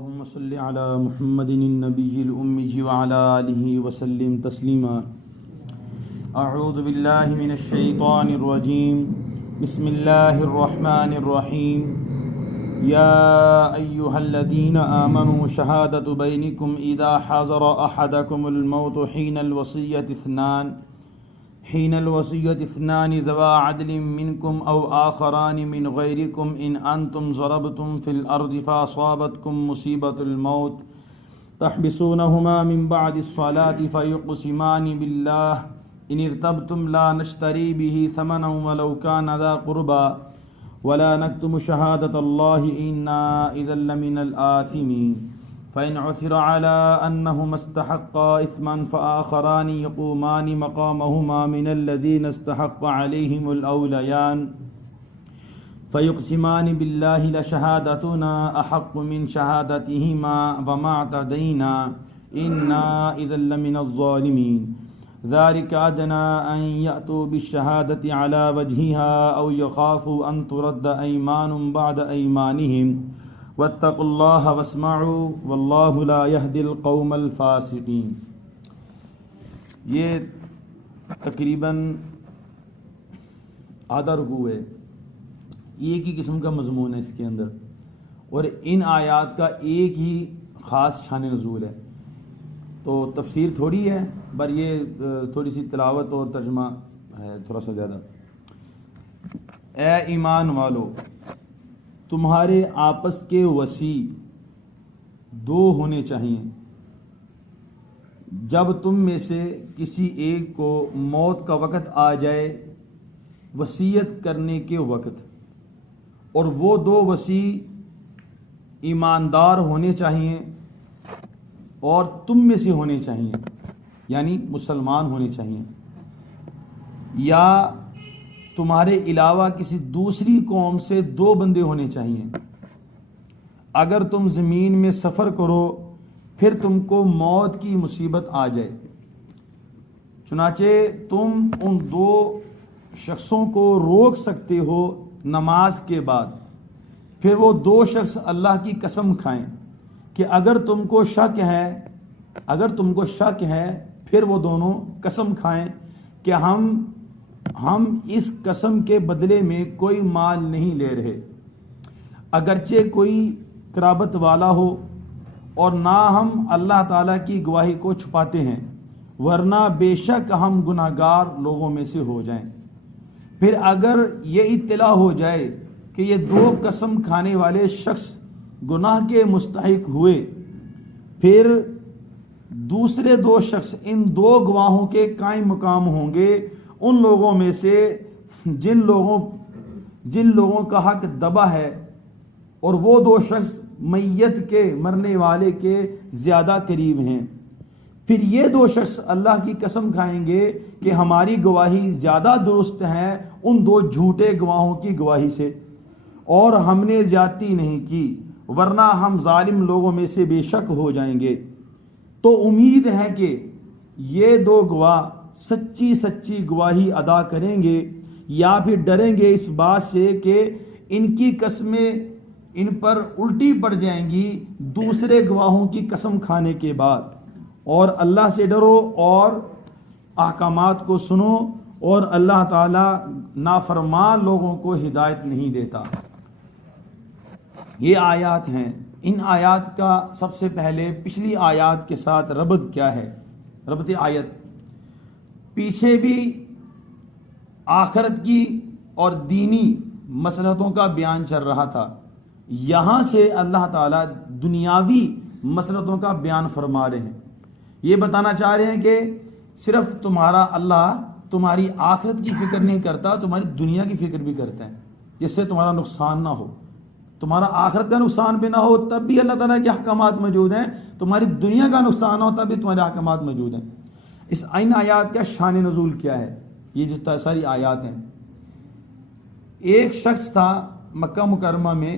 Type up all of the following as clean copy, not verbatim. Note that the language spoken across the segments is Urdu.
اللهم صل على محمد النبي الأمي وعلى آله وسلم تسليما. أعوذ بالله من الشيطان الرجيم. بسم الله الرحمن الرحيم. يا أيها الذين آمنوا شهادة بينكم إذا حضر أحدكم الموت حين الوصية اثنان ذوى عدل منكم أو آخران من غيركم إن أنتم ضربتم في الأرض فأصابتكم مصيبة الموت تحبسونهما من بعد الصلاة فيقسمان بالله إن ارتبتم لا نشتري به ثمنا ولو كان ذا قربى ولا نكتم شهادة الله إنا إذا لمن الآثمين. فإن عثر على أنهما استحقا إثما فآخران يقومان مقامهما من الذين استحق عليهم الأوليان فيقسمان بالله لشهادتنا أحق من شهادتهما وما اعتدينا إنا إذا لمن الظالمين. ذلك أدنى أن يأتوا بالشهادة على وجهها أو يخافوا أن ترد أيمان بعد أيمانهم واتقوا الله واسمعوا والله لا يهدي القوم الفاسقين. یہ تقریباً آدھا رکوع ہے. ایک ہی قسم کا مضمون ہے اس کے اندر، اور ان آیات کا ایک ہی خاص شان نزول ہے. تو تفسیر تھوڑی ہے، پر یہ تھوڑی سی تلاوت اور ترجمہ ہے تھوڑا سا زیادہ. اے ایمان والو، تمہارے آپس کے وصی دو ہونے چاہیے جب تم میں سے کسی ایک کو موت کا وقت آ جائے وصیت کرنے کے وقت، اور وہ دو وصی ایماندار ہونے چاہیے اور تم میں سے ہونے چاہیے، یعنی مسلمان ہونے چاہیے، یا تمہارے علاوہ کسی دوسری قوم سے دو بندے ہونے چاہیے. اگر تم زمین میں سفر کرو پھر تم کو موت کی مصیبت آ جائے، چنانچہ تم ان دو شخصوں کو روک سکتے ہو نماز کے بعد، پھر وہ دو شخص اللہ کی قسم کھائیں کہ اگر تم کو شک ہے پھر وہ دونوں قسم کھائیں کہ ہم اس قسم کے بدلے میں کوئی مال نہیں لے رہے، اگرچہ کوئی قرابت والا ہو، اور نہ ہم اللہ تعالیٰ کی گواہی کو چھپاتے ہیں، ورنہ بے شک ہم گناہگار لوگوں میں سے ہو جائیں. پھر اگر یہ اطلاع ہو جائے کہ یہ دو قسم کھانے والے شخص گناہ کے مستحق ہوئے، پھر دوسرے دو شخص ان دو گواہوں کے قائم مقام ہوں گے ان لوگوں میں سے جن لوگوں کا حق دبا ہے، اور وہ دو شخص میت کے مرنے والے کے زیادہ قریب ہیں. پھر یہ دو شخص اللہ کی قسم کھائیں گے کہ ہماری گواہی زیادہ درست ہے ان دو جھوٹے گواہوں کی گواہی سے، اور ہم نے زیادتی نہیں کی، ورنہ ہم ظالم لوگوں میں سے بے شک ہو جائیں گے. تو امید ہے کہ یہ دو گواہ سچی گواہی ادا کریں گے، یا پھر ڈریں گے اس بات سے کہ ان کی قسمیں ان پر الٹی پڑ جائیں گی دوسرے گواہوں کی قسم کھانے کے بعد. اور اللہ سے ڈرو اور احکامات کو سنو، اور اللہ تعالی نافرمان لوگوں کو ہدایت نہیں دیتا. یہ آیات ہیں. ان آیات کا سب سے پہلے پچھلی آیات کے ساتھ ربط کیا ہے؟ ربط آیت پیچھے بھی آخرت کی اور دینی مصلحتوں کا بیان چل رہا تھا. یہاں سے اللہ تعالیٰ دنیاوی مصلحتوں کا بیان فرما رہے ہیں. یہ بتانا چاہ رہے ہیں کہ صرف تمہارا اللہ تمہاری آخرت کی فکر نہیں کرتا، تمہاری دنیا کی فکر بھی کرتا ہے، جس سے تمہارا نقصان نہ ہو. تمہارا آخرت کا نقصان بھی نہ ہو تب بھی اللہ تعالیٰ کے احکامات موجود ہیں، تمہاری دنیا کا نقصان ہو تب بھی تمہارے احکامات موجود ہیں. اس ان آیات کا شان نزول کیا ہے؟ یہ جو ساری آیات ہیں، ایک شخص تھا مکہ مکرمہ میں،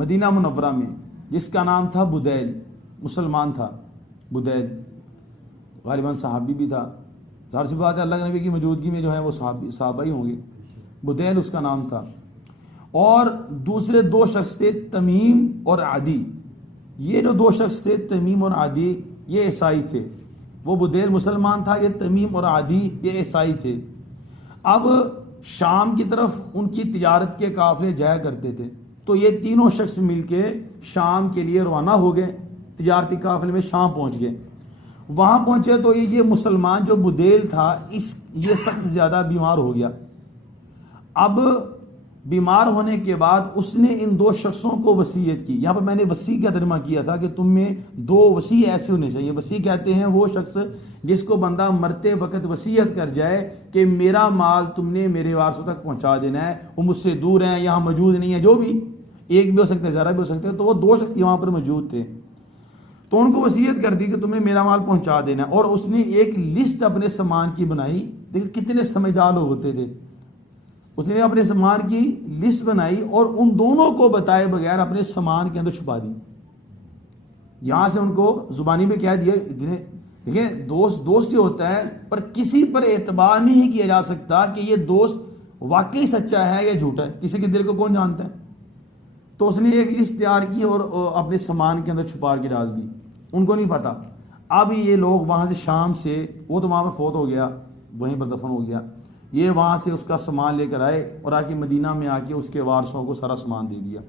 مدینہ منورہ میں، جس کا نام تھا بدیل. مسلمان تھا بدیل، غالباً صحابی بھی تھا. ظاہر سی بات ہے اللہ کے نبی کی موجودگی میں جو ہے وہ صحابہ ہی ہوں گے. بدیل اس کا نام تھا. اور دوسرے دو شخص تھے تمیم اور عدی. یہ جو دو شخص تھے تمیم اور عدی یہ عیسائی تھے. وہ بدیل مسلمان تھا, یہ تمیم اور عدی یہ عیسائی تھے. اب شام کی طرف ان کی تجارت کے قافلے جایا کرتے تھے, تو یہ تینوں شخص مل کے شام کے لیے روانہ ہو گئے. تجارتی قافلے میں شام پہنچ گئے. وہاں پہنچے تو یہ مسلمان جو بدیل تھا یہ سخت زیادہ بیمار ہو گیا. اب بیمار ہونے کے بعد اس نے ان دو شخصوں کو وصیت کی. یہاں پر میں نے وصی کا ترجمہ کیا تھا کہ تم میں دو وصی ایسے ہونے چاہیے. وصی کہتے ہیں وہ شخص جس کو بندہ مرتے وقت وصیت کر جائے کہ میرا مال تم نے میرے وارثوں تک پہنچا دینا ہے, وہ مجھ سے دور ہیں, یہاں موجود نہیں ہے, جو بھی ایک بھی ہو سکتا ہے زیادہ بھی ہو سکتا ہے. تو وہ دو شخص یہاں پر موجود تھے, تو ان کو وصیت کر دی کہ تم نے میرا مال پہنچا دینا. اور اس نے ایک لسٹ اپنے سامان کی بنائی. دیکھیں کتنے سمجھدار لوگ ہوتے تھے. اس نے اپنے سامان کی لسٹ بنائی اور ان دونوں کو بتائے بغیر اپنے سامان کے اندر چھپا دی. یہاں سے ان کو زبانی میں کہہ دیا. دیکھیں دوست یہ ہوتا ہے, پر کسی پر اعتبار نہیں کیا جا سکتا کہ یہ دوست واقعی سچا ہے یا جھوٹا ہے. کسی کے دل کو کون جانتا ہے. تو اس نے ایک لسٹ تیار کی اور اپنے سامان کے اندر چھپا کے ڈال دی. ان کو نہیں پتا. اب یہ لوگ وہاں سے شام سے, وہ تو وہاں پر فوت ہو گیا, وہیں پر دفن ہو گیا, یہ وہاں سے اس کا سامان لے کر آئے اور آ کے مدینہ میں آ کے اس کے وارثوں کو سارا سامان دے دیا.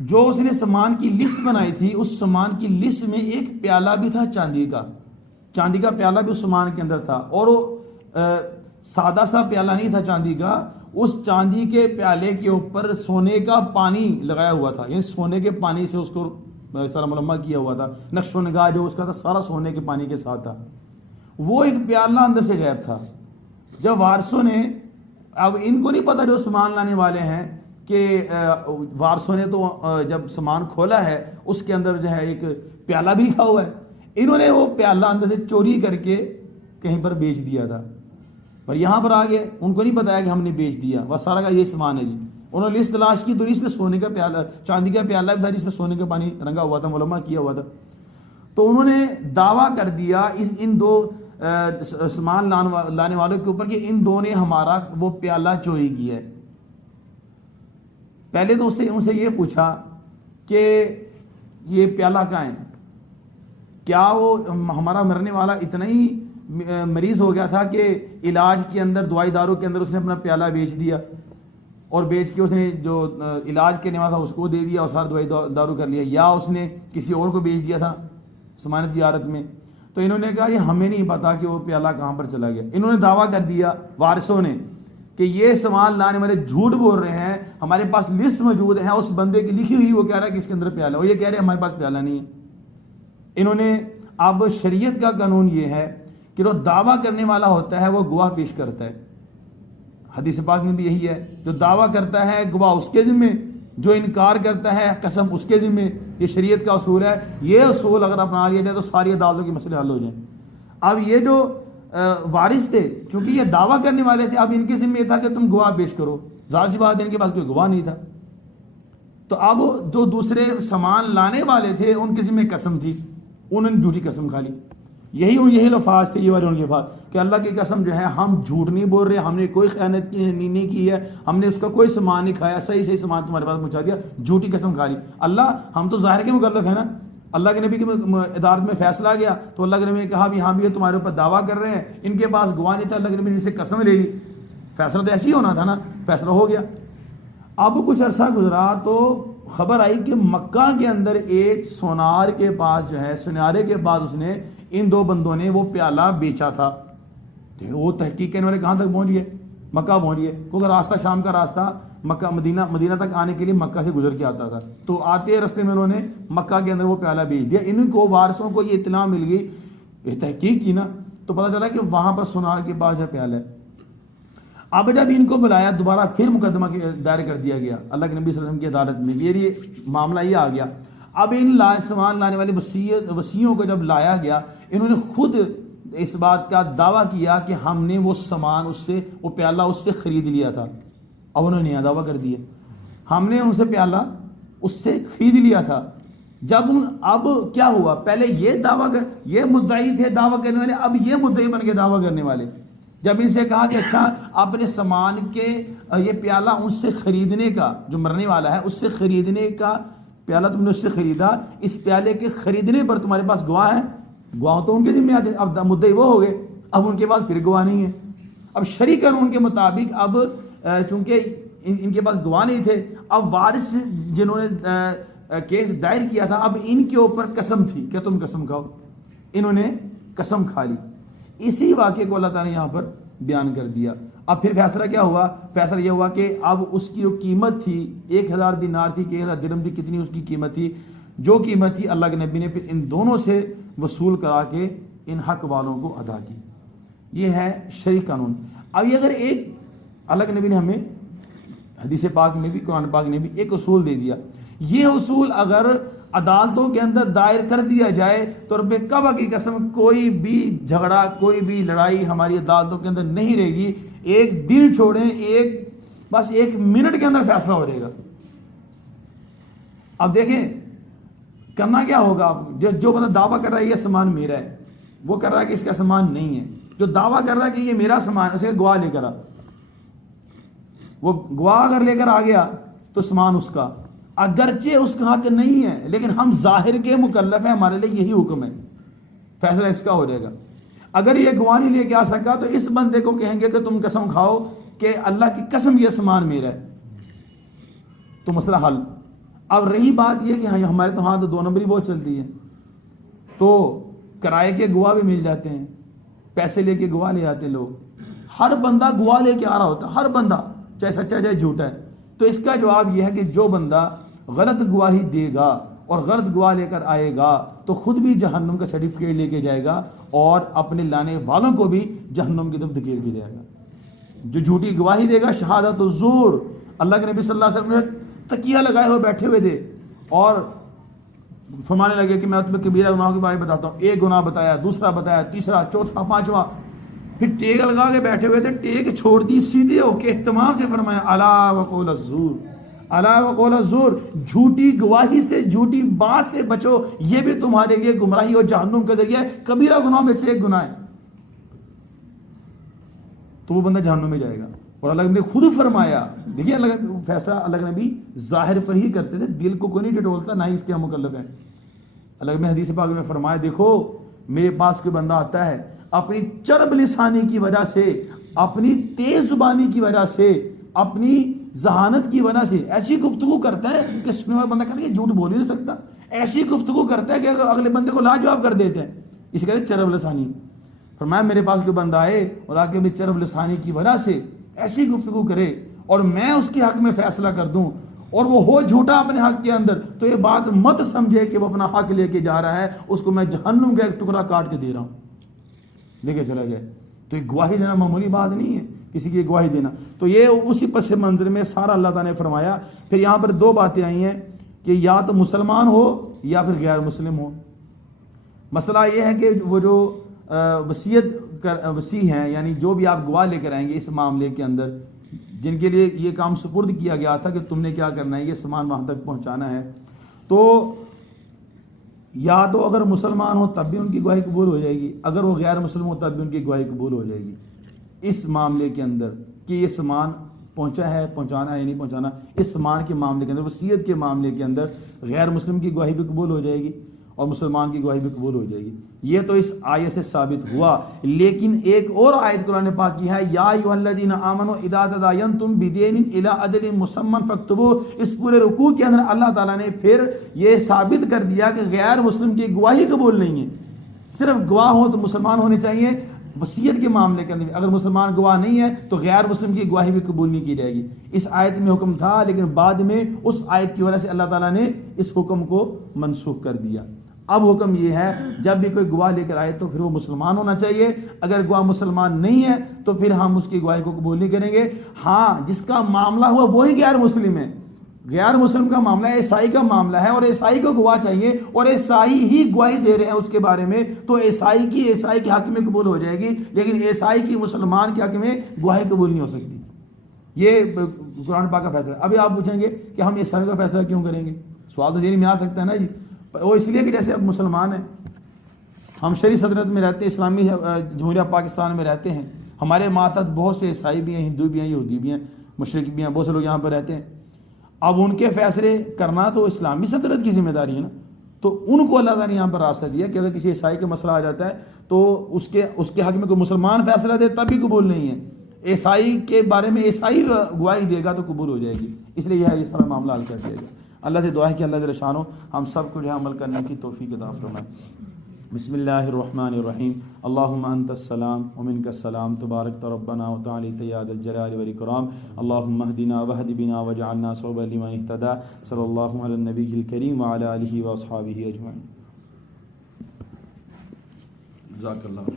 جو اس نے سامان کی لسٹ بنائی تھی, اس سامان کی لسٹ میں ایک پیالہ بھی تھا چاندی کا پیالہ بھی اس سامان کے اندر تھا. اور وہ سادہ سا پیالہ نہیں تھا چاندی کا, اس چاندی کے پیالے کے اوپر سونے کا پانی لگایا ہوا تھا. یعنی سونے کے پانی سے اس کو سارا ملمہ کیا ہوا تھا. نقش و نگاہ جو اس کا تھا سارا سونے کے پانی کے ساتھ تھا. وہ ایک پیالہ اندر سے غائب تھا. جب وارثوں نے, اب ان کو نہیں پتا جو سامان لانے والے ہیں کہ وارثوں نے تو جب سامان کھولا ہے اس کے اندر جو ہے ایک پیالہ بھی کھا ہوا ہے. انہوں نے وہ پیالہ اندر سے چوری کر کے کہیں پر بیچ دیا تھا. پر یہاں پر آ گئے, ان کو نہیں بتایا کہ ہم نے بیچ دیا, وہ سارا کا یہ سامان ہے جی. انہوں نے لسٹ تلاش کی تو اس میں سونے کا پیالہ, چاندی کا پیالہ بھی تھا جس میں سونے کا پانی رنگا ہوا تھا, ملمہ کیا ہوا تھا. تو انہوں نے دعویٰ کر دیا ان دو سامان لانے والوں کے اوپر کہ ان دو نے ہمارا وہ پیالہ چوری کیا ہے. پہلے تو ان سے یہ پوچھا کہ یہ پیالہ کہاں ہے, کیا وہ ہمارا مرنے والا اتنا ہی مریض ہو گیا تھا کہ علاج کے اندر, دوائی داروں کے اندر اس نے اپنا پیالہ بیچ دیا, اور بیچ کے اس نے جو علاج کرنے والا تھا اس کو دے دیا اور سارا دوائی دارو کر لیا, یا اس نے کسی اور کو بیچ دیا تھا سامان تجارت میں. تو انہوں نے کہا یہ ہمیں نہیں پتا کہ وہ پیالہ کہاں پر چلا گیا. انہوں نے دعویٰ کر دیا وارثوں نے کہ یہ سامان لانے والے جھوٹ بول رہے ہیں, ہمارے پاس لسٹ موجود ہے اس بندے کی لکھی ہوئی, وہ کہہ رہا ہے کہ اس کے اندر پیالہ, وہ یہ کہہ رہے ہیں ہمارے پاس پیالہ نہیں ہے. انہوں نے, اب شریعت کا قانون یہ ہے کہ جو دعویٰ کرنے والا ہوتا ہے وہ گواہ پیش کرتا ہے. حدیث پاک میں بھی یہی ہے, جو دعویٰ کرتا ہے گواہ اس کے ذمہ, جو انکار کرتا ہے قسم اس کے ذمہ. یہ شریعت کا اصول ہے. یہ اصول اگر اپنا لیا جائے تو ساری عدالتوں کے مسئلے حل ہو جائیں. اب یہ جو وارث تھے, چونکہ یہ دعویٰ کرنے والے تھے, اب ان کے ذمہ یہ تھا کہ تم گواہ پیش کرو. ظاہر سی بات ہے ان کے پاس کوئی گواہ نہیں تھا. تو اب جو دوسرے سامان لانے والے تھے ان کے ذمہ قسم تھی, انہوں نے جھوٹی قسم کھا لی. یہی لفاظ تھے یہ والے ان کے پاس کہ اللہ کی قسم جو ہے ہم جھوٹ نہیں بول رہے, ہم نے کوئی خیانت نہیں کی ہے, ہم نے اس کا کوئی سامان نہیں کھایا, صحیح سامان تمہارے پاس پہنچا دیا, جھوٹی قسم کھا لی. اللہ, ہم تو ظاہر کے مکلف ہیں نا. اللہ کے نبی کی عدالت میں فیصلہ آ گیا تو اللہ کے نبی نے کہا بھی ہاں بھی یہ تمہارے اوپر دعویٰ کر رہے ہیں, ان کے پاس گواہ نہیں تھا, اللہ کے نبی نے ان سے قسم لے لی. فیصلہ تو ایسے ہی ہونا تھا نا, فیصلہ ہو گیا. اب کچھ عرصہ گزرا تو خبر آئی کہ مکہ کے اندر ایک سونار کے پاس جو ہے, سنارے کے پاس اس نے, ان دو بندوں نے وہ پیالہ بیچا تھا. وہ تحقیق کرنے والے کہاں تک پہنچ گئے, مکہ پہنچ گئے, کیونکہ راستہ شام کا راستہ مکہ مدینہ تک آنے کے لیے مکہ سے گزر کے آتا تھا. تو آتے راستے میں انہوں نے مکہ کے اندر وہ پیالہ بیچ دیا. ان کو وارثوں کو یہ اطلاع مل گئی, یہ تحقیق کی نا, تو پتہ چلا کہ وہاں پر سونار کے پاس جو پیالہ ہے. اب جب ان کو بلایا دوبارہ پھر مقدمہ دائر کر دیا گیا اللہ کے نبی صلی اللہ علیہ وسلم کی عدالت میں. یہ معاملہ یہ آ گیا. اب ان سامان لانے والے وسیعوں کو جب لایا گیا, انہوں نے خود اس بات کا دعویٰ کیا کہ ہم نے وہ سامان اس سے, وہ پیالہ اس سے خرید لیا تھا. اب انہوں نے نیا دعویٰ کر دیا ہم نے ان سے پیالہ اس سے خرید لیا تھا. اب کیا ہوا, پہلے یہ دعویٰ یہ مدعی تھے دعویٰ کرنے والے, اب یہ مدعی بن کے دعویٰ کرنے والے. جب ان سے کہا کہ اچھا اپنے سامان کے یہ پیالہ ان سے خریدنے کا، جو مرنے والا ہے اس سے خریدنے کا پیالہ تم نے اس سے خریدا، اس پیالے کے خریدنے پر تمہارے پاس گواہ ہے؟ گواہ تو ان کے ذمہ آتے، اب مدعی وہ ہو گئے، اب ان کے پاس پھر گواہ نہیں ہے۔ اب شرعی قانون کے مطابق اب چونکہ ان کے پاس گواہ نہیں تھے، اب وارث جنہوں نے کیس دائر کیا تھا، اب ان کے اوپر قسم تھی کہ تم قسم کھاؤ، انہوں نے قسم کھا لی۔ اسی واقعے کو اللہ تعالیٰ نے یہاں پر بیان کر دیا۔ اب پھر فیصلہ کیا ہوا؟ فیصلہ یہ ہوا کہ اب اس کی جو قیمت تھی 1000 دینار تھی کہ 1000 درہم تھی، کتنی اس کی قیمت تھی، جو قیمت تھی اللہ کے نبی نے پھر ان دونوں سے وصول کرا کے ان حق والوں کو ادا کی۔ یہ ہے شرعی قانون۔ اب یہ اگر ایک اللہ کے نبی نے ہمیں حدیث پاک میں بھی، قرآن پاک نے بھی ایک اصول دے دیا، یہ اصول اگر عدالتوں کے اندر دائر کر دیا جائے تو رب کعبہ کی قسم کوئی بھی جھگڑا، کوئی بھی لڑائی ہماری عدالتوں کے اندر نہیں رہے گی۔ ایک دن چھوڑیں، بس 1 منٹ کے اندر فیصلہ ہو رہے گا۔ اب دیکھیں کرنا کیا ہوگا۔ جو بندہ دعویٰ کر رہا ہے یہ سامان میرا ہے، وہ کر رہا ہے کہ اس کا سامان نہیں ہے، جو دعویٰ کر رہا ہے کہ یہ میرا سامان ہے، اسے گواہ لے کر آ، وہ گواہ اگر لے کر آ گیا تو سامان اس کا، اگرچہ اس کا حق نہیں ہے لیکن ہم ظاہر کے مکلف ہیں، ہمارے لیے یہی حکم ہے، فیصلہ اس کا ہو جائے گا۔ اگر یہ گواہ نہیں لے کے آ سکا تو اس بندے کو کہیں گے کہ تم قسم کھاؤ کہ اللہ کی قسم یہ سامان میرا ہے، تو مسئلہ حل۔ اب رہی بات یہ کہ ہمارے تو ہاں تو 2 نمبری بہت چلتی ہے، تو کرائے کے گواہ بھی مل جاتے ہیں، پیسے لے کے گواہ لے آتے لوگ، ہر بندہ گواہ لے کے آ رہا ہوتا ہے، ہر بندہ چاہے سچا چاہے جھوٹا ہے۔ تو اس کا جواب یہ ہے کہ جو بندہ غلط گواہی دے گا اور غلط گواہ لے کر آئے گا تو خود بھی جہنم کا سرٹیفکیٹ لے کے جائے گا اور اپنے لانے والوں کو بھی جہنم کی طرف دھکیل کے جائے گا۔ جو جھوٹی گواہی دے گا شہادت الزور، اللہ کے نبی صلی اللہ علیہ وسلم نے تکیہ لگائے ہوئے بیٹھے ہوئے تھے اور فرمانے لگے کہ میں تمہیں کبیرہ گناہوں کے بارے میں بتاتا ہوں، ایک گناہ بتایا، دوسرا بتایا، تیسرا، چوتھا، پانچواں، پھر ٹیک لگا کے بیٹھے ہوئے تھے، ٹیک چھوڑ دی، سیدھے ہو کے اہتمام سے فرمایا الا وقول الزور، الا وقول الزور، جھوٹی گواہی سے، جھوٹی بات سے بچو، یہ بھی تمہارے لیے گمراہی اور جہنم کا ذریعہ ہے، کبیرہ گناہوں میں سے ایک گناہ ہے، تو وہ بندہ جہنم میں جائے گا۔ اور اللہ نے خود فرمایا، دیکھیے اللہ فیصلہ اللہ کے نبی ظاہر پر ہی کرتے تھے، دل کو کوئی نہیں ٹٹولتا، نہ ہی اس کے ہم مکلف ہیں۔ اللہ نے حدیث پاک میں فرمایا، دیکھو میرے پاس کوئی بندہ آتا ہے اپنی چرب لسانی کی وجہ سے، اپنی تیز زبانی کی وجہ سے، اپنی ذہانت کی وجہ سے ایسی گفتگو کرتا ہے کہ سننے والا بندہ کہتا ہے کہ جھوٹ بول ہی نہیں سکتا، ایسی گفتگو کرتا ہے کہ اگلے بندے کو لاجواب کر دیتے ہیں، اسے کہتے ہیں چرب لسانی۔ فرمایا میرے پاس کوئی بندہ آئے اور آ کے اپنی چرب لسانی کی وجہ سے ایسی گفتگو کرے اور میں اس کے حق میں فیصلہ کر دوں اور وہ ہو جھوٹا اپنے حق کے اندر، تو یہ بات مت سمجھے کہ وہ اپنا حق لے کے جا رہا ہے، اس کو میں جہنم کا ایک ٹکڑا کاٹ کے دے رہا ہوں، لے کے چلا جائے۔ تو یہ گواہی دینا معمولی بات نہیں ہے، کسی کی گواہی دینا۔ تو یہ اسی پس منظر میں سارا اللہ تعالیٰ نے فرمایا۔ پھر یہاں پر 2 باتیں آئی ہیں کہ یا تو مسلمان ہو یا پھر غیر مسلم ہو۔ مسئلہ یہ ہے کہ وہ جو وصی ہیں، یعنی جو بھی آپ گواہ لے کر آئیں گے اس معاملے کے اندر، جن کے لیے یہ کام سپرد کیا گیا تھا کہ تم نے کیا کرنا ہے، یہ سامان وہاں تک پہنچانا ہے، تو یا تو اگر مسلمان ہو تب بھی ان کی گواہی قبول ہو جائے گی، اگر وہ غیر مسلم ہو تب بھی ان کی گواہی قبول ہو جائے گی اس معاملے کے اندر کہ یہ سامان پہنچا ہے، پہنچانا ہے یا نہیں پہنچانا۔ اس سامان کے معاملے کے اندر، وصیت کے معاملے کے اندر غیر مسلم کی گواہی بھی قبول ہو جائے گی اور مسلمان کی گواہی بھی قبول ہو جائے گی۔ یہ تو اس آیت سے ثابت ہوا، لیکن ایک اور آیت قرآن پاک کی ہے، یا ایھا الذین آمنوا اذا تداینتم بدین الی اجل مسمى فاکتبوہ۔ اس پورے رکوع کے اندر اللہ تعالیٰ نے پھر یہ ثابت کر دیا کہ غیر مسلم کی گواہی قبول نہیں ہے، صرف گواہ ہو تو مسلمان ہونے چاہیے۔ وصیت کے معاملے کے اندر اگر مسلمان گواہ نہیں ہے تو غیر مسلم کی گواہی بھی قبول نہیں کی جائے گی۔ اس آیت میں حکم تھا، لیکن بعد میں اس آیت کی وجہ سے اللہ تعالیٰ نے اس حکم کو منسوخ کر دیا۔ اب حکم یہ ہے جب بھی کوئی گواہ لے کر آئے تو پھر وہ مسلمان ہونا چاہیے، اگر گواہ مسلمان نہیں ہے تو پھر ہم اس کی گواہی کو قبول نہیں کریں گے۔ ہاں جس کا معاملہ ہوا وہی غیر مسلم ہے، غیر مسلم کا معاملہ ہے، عیسائی کا معاملہ ہے اور عیسائی کو گواہ چاہیے اور عیسائی ہی گواہی دے رہے ہیں اس کے بارے میں، تو عیسائی کے حق میں قبول ہو جائے گی، لیکن عیسائی کی مسلمان کے حق میں گواہی قبول نہیں ہو سکتی۔ یہ قرآن پاک کا فیصلہ ہے۔ ابھی آپ پوچھیں گے کہ ہم عیسائی کا فیصلہ کیوں کریں گے؟ سوال تو ذہن میں آ سکتا ہے نا جی، وہ اس لیے کہ جیسے اب مسلمان ہیں، ہم شرعی سلطنت میں رہتے ہیں، اسلامی جمہوریہ پاکستان میں رہتے ہیں، ہمارے ماتحت بہت سے عیسائی بھی ہیں، ہندو بھی ہیں، یہودی بھی ہیں، مشرک بھی ہیں، بہت سے لوگ یہاں پر رہتے ہیں. اب ان کے فیصلے کرنا تو اسلامی سلطنت کی ذمہ داری ہے نا. تو ان کو اللہ تعالیٰ نے یہاں پر راستہ دیا کہ اگر کسی عیسائی کا مسئلہ آ جاتا ہے تو اس کے حق میں کوئی مسلمان فیصلہ دے تب بھی قبول نہیں ہے. عیسائی کے بارے میں عیسائی گواہی دے گا تو قبول ہو جائے گی. اس لیے یہ سارا معاملہ حل کر دیا گیا. اللہ سے دعا ہے کہ اللہ جل شانہ ہم سب کو جو ہے عمل کرنے کی توفیق عطا فرمائے. بسم اللہ الرحمن الرحیم. اللہم انت السلام ومنک السلام تبارک ربنا وتعالیت یا ذا الجلال والاکرام. اللہم اہدنا واہد بنا واجعلنا سببا لمن اہتدی. صلی اللہ علی النبی الکریم وعلی آلہ واصحابہ اجمعین. جزاک اللہ.